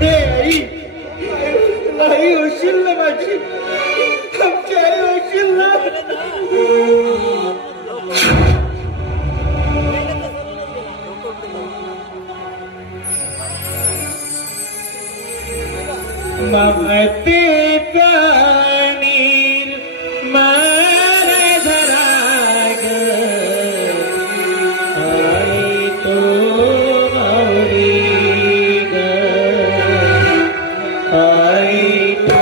हे आई, आई होशील ना माझी, आमची आई होशील ना. ममते पाणीर मार धरा ग आई तो माऊली ग आई तो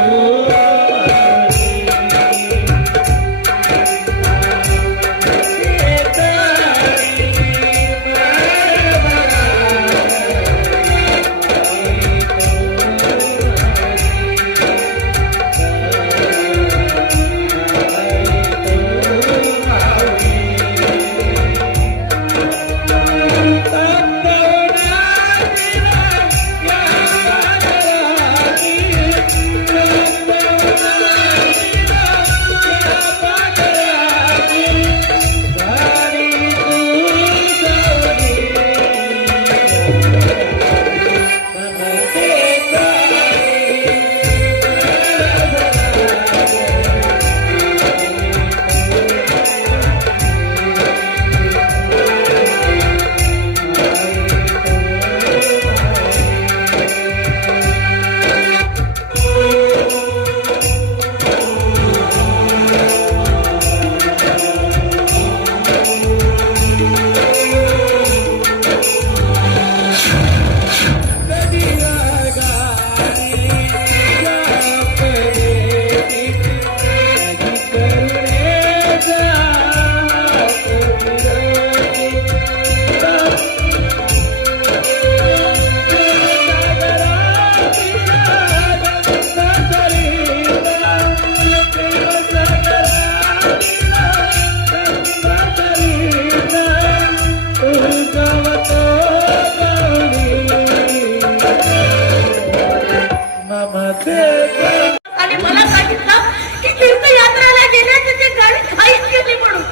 आणि मला सांगितलं की तीर्थयात्रेला गेले ते गाडी खाईत गेली म्हणून.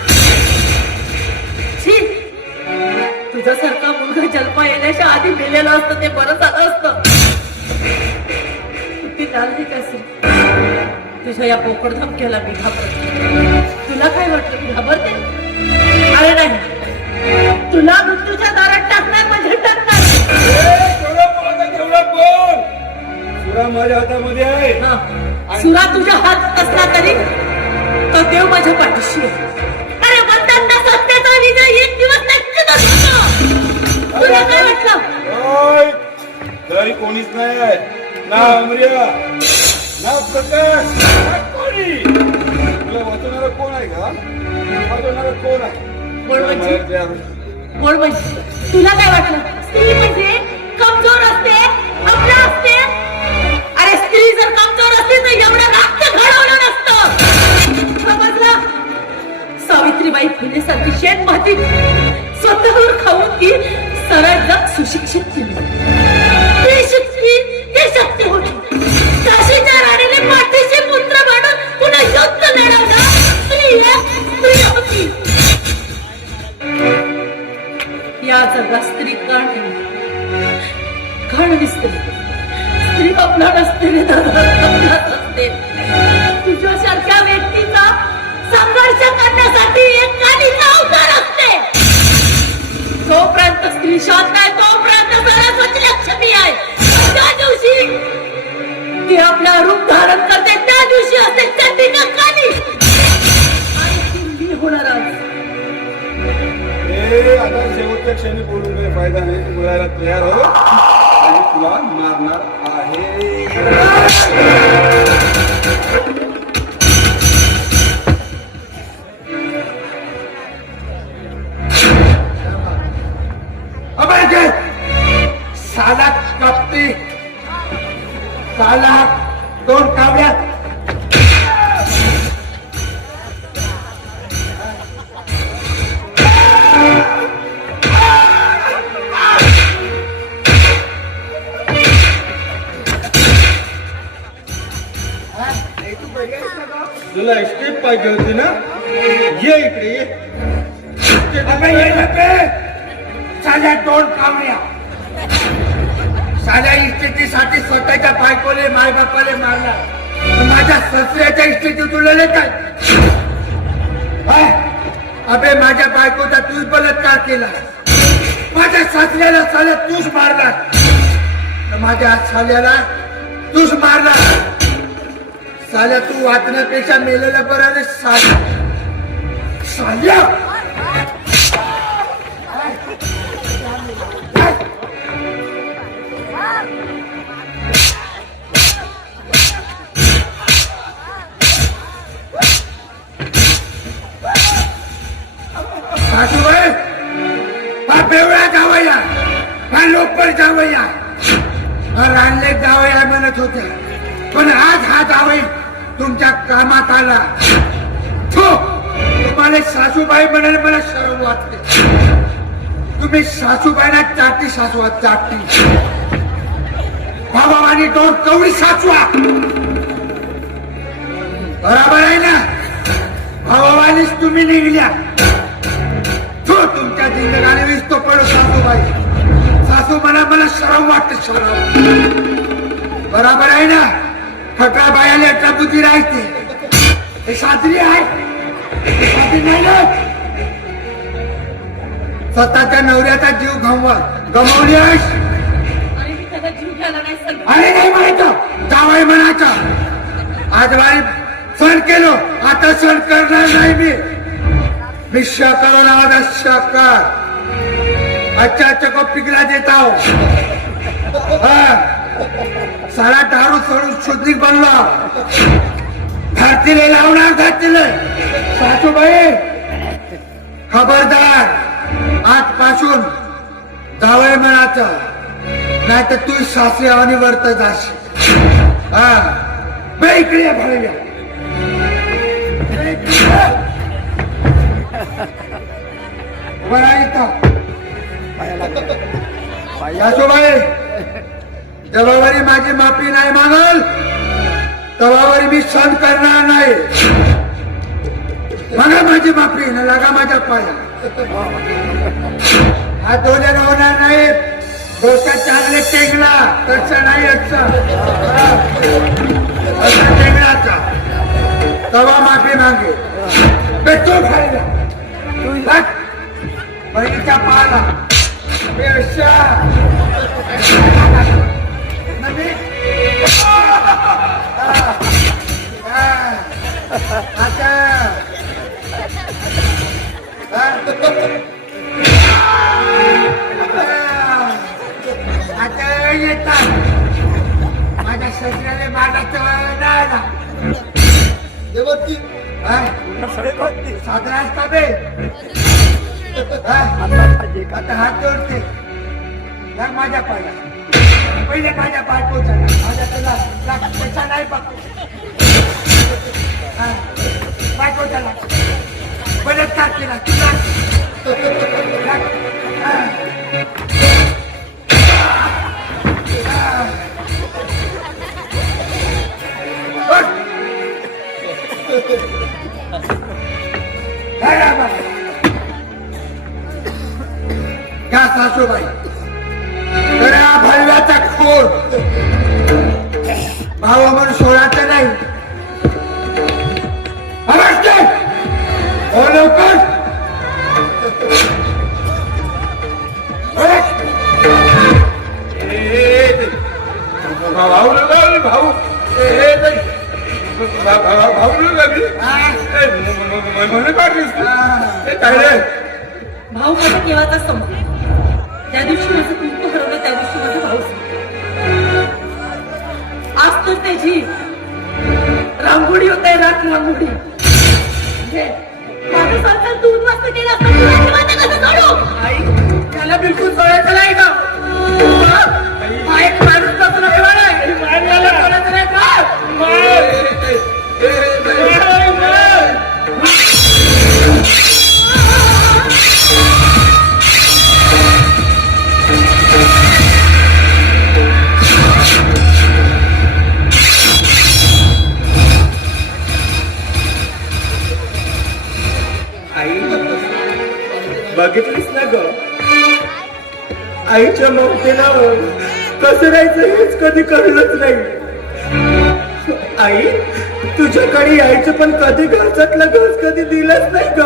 तुझ्यासारखा मुलगा जन्मा येण्याच्या आधी मेलेला असतं ते बरं झालं असतं. ती नांदी कशी तुझ्या या पोकळ धमक्याला मी घाबरते. तुला काय वाटतं मी घाबरते? अरे नाही, तुला मृत्यूच्या दारात टाकणार म्हणजे टाकणार. सुरा माझ्या हातामध्ये आहे. सुरा तुझ्या हातात असला तरी तो देव माझ्या पाठीशी आहे. अरे म्हणतात ना सत्याचा विजय एक दिवस नक्कीच असतो. तुला काय वाटलं? घरी कोणीच नाही, ना अमरिया ना प्रकाश ना कोणी. तुला वाचवणारा कोण आहे का? वाचवणारा कोण आहे? कोण म्हणजे? तुला काय वाटलं? स्त्री म्हणजे कमजोर असते, अबला असते. अरे स्त्री जर कमजोर असते तर एवढं रक्त घडवलं नसतं. समजलं? सावित्रीबाई फुले सारखी शेण माती स्वतःवर खाऊन ती सरळ जग सुशिक्षित केली. ती शक्ती होती. काशीच्या राणीने पाठीशी पुत्र म्हणून पुन्हा युद्ध लढवलं. स्त्री होती. या जगात स्त्री काण दिसते. स्त्री आपला नसते, असते. तुझ्यासारख्या व्यक्तीचा संघर्ष करण्यासाठी एक कालीचा अवतार असते. जोपर्यंत स्त्री शांत आहे तोपर्यंत सरस्वती लक्ष्मी आहे. त्या दिवशी ती आपला रूप धारण करते त्या दिवशी असते चंडिका काली. आणि ती होणार आज. आता शेवटच्या क्षणी बोलून काही फायदा नाही. तू बोलायला तयार हो आणि तुला मारणार आहे. साला कापते, साला दोन कावड्या. तुला स्टेप पाहिजे होती ना? ये इकडे ये. साल्या दोन कावड्या. साध्या इस्टेटीसाठी स्वतःच्या बायकोले मायबापाले मारला, माझ्या ससऱ्याच्या इस्टेटी तुला काय? अबे माझ्या बायकोचा तूच बलात्कार केला, माझ्या सासऱ्याला साल्या तूच मारला, माझ्या साल्याला तूच मारला. साल्या तू वाचण्यापेक्षा मेलेला बरं रे साल्या. साल्या सासूबाई, हा बेवळा जावया, हा लोपर जावया, हा रानले जावया म्हणत होते, पण आज हा जावई तुमच्या कामात आला. तुम्हाला सासूबाई म्हणाल मला शरम वाटते. तुम्ही सासूबाईना चाटी सासवा, चाटी बाबा आणि दोन कवडी सासवा. बरोबर आहे ना? भावानीच तुम्ही निघल्या. तुमच्या जिंदगाने विसतो पडो सासूबाई. सासू मला शरम वाटते, शरम. बरोबर आहे ना? खटरा बायाला एका बुद्धी राहते. हे सासरी आहे, सासरी नाही ना. स्वतःच्या नवऱ्याचा जीव गमवली आहेस. आणि मी त्याचा जीव घ्यायला नाही सांगितलं. अरे नाही म्हणायचं, जावई म्हणायचं. आज बाई सण केलो, आता सण करणार नाही मी. मिश्या करो ना, आधा शाकर. अच्छा को पिघला देता हूं. सारा दारू सोडून शुद्धिक बनलो. धरतीले लावणार, धरतीले. सासूबाई खबरदार, आजपासून जावई म्हणायचं, नाही तर तू सासऱ्यावानी वर्त जाशील. बे इकडे भाडव्या. सासूबाई, जबाबदारी माझी माफी नाही मागल, जबाबदारी मी सहन करणार नाही. मागा माझी माफी, न लागा माझ्या पाया. हा दोन होणार नाही. डोक्यात चांगले टेंगला तसं नाही, असं टेंगलाचा तवा माफी मागे. तो खायला बहिणीच्या पाला आता येतात. माझ्या शरीराने मागाचं नाही साजरा असता बे. आता हात जोडते, लाग माझ्या पाया. पहिले माझ्या पाय पोचायला, माझ्या पैसा नाही बघतो. पाय पोचायला बलात्कार केला तुला. का सासूबाई, तर हा भलव्याचा खोड भाव म्हणून सोडायचं नाही. अवस्थे हो लवकर. भाऊ लागली, भाऊ भाऊ लागली म्हणे काढलीस काय रे? भाऊ माझा केव्हाचा संपला. त्या दिवशी माझं कुंकू हरवलं, त्या दिवशी माझा भाऊ संपला. आज तर त्याची रांगोळी होत आहे, रात रांगोळी. माझं सरकार दूध वाजता केलं असतं, तुला हे माझं कसं सोडू? आई त्याला बिलकुल सोडायचं नाही का? हा एक माणूस तसं नाही म्हणाय. मारल्याला सोडायचं नाही का? आई बघितलीस ना ग, आईच्या ममतेला कसं राहायचं हेच कधी कळलंच नाही. आई तुझ्याकडे यायचं पण कधी घरच्यातलं घस कधी दिलंच नाही ग.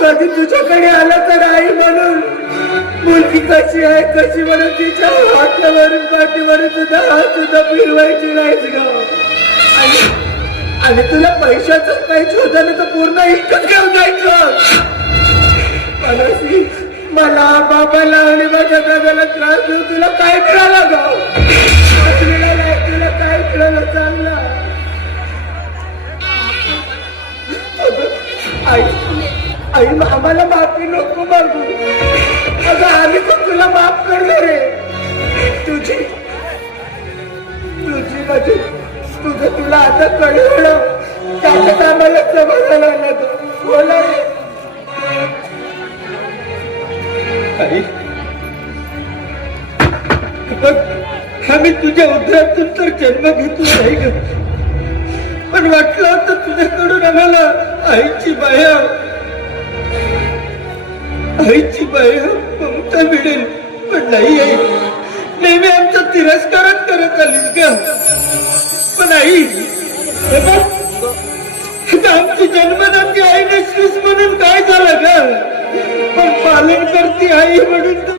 कधी तुझ्याकडे आलं तर आई म्हणून मुलगी कशी आहे कशी म्हणून तिच्या हातावरून पाठीवरून सुद्धा हात सुद्धा फिरवायची नाहीच ग. आणि तुला पैशाचं काही शोधायला तर पूर्ण इतकंच घेऊन जायचं. मला बाबाला आणि माझ्या दादाला त्रास देऊ तुला काय मिळालं ग. तुला काय मिळालं चांगला. आई आई आम्हाला माफी नको मागू. अगं आम्ही पण तुला माफ करणार रे. तुझी म्हणजे तुझं तुला आता कळलं त्याच्यात आम्हाला समाधान आलं. बोला रे. आई बघ आम्ही तुझ्या उदरातून तर जन्म घेतला नाही ग. पण वाटलं होतं तुझ्याकडून आम्हाला आईची माया ममता मिळेल. पण नाही आई नेहमी आमचा तिरस्कारच करत आलीस ग. पण आई हे बघ आता आमची जन्मदाती आई नसलीस म्हणून काय झालं ग. पण पालन करती आई म्हणून